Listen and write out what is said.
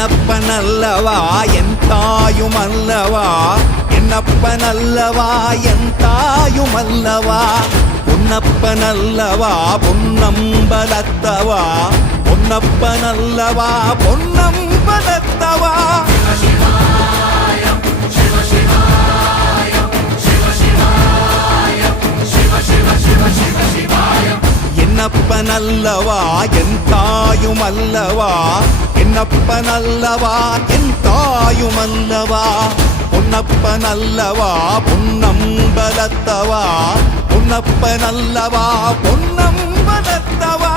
என்னப்பனல்லவா என் தாயுமல்லவா, என்னப்பனல்லவா என் தாயுமல்லவா, பொன்னப்பனல்லவா பொன்னம்பலத்தவா, பொன்னப்பனல்லவா பொன்னம்பலத்தவா. என்னப்பனல்லவா என் தாயுமல்லவா, என்னப்பனல்லவா என் தாயுமல்லவா, பொன்னப்பனல்லவா பொன்னம்பலத்தவா, பொன்னப்பனல்லவா பொன்னம்பலத்தவா.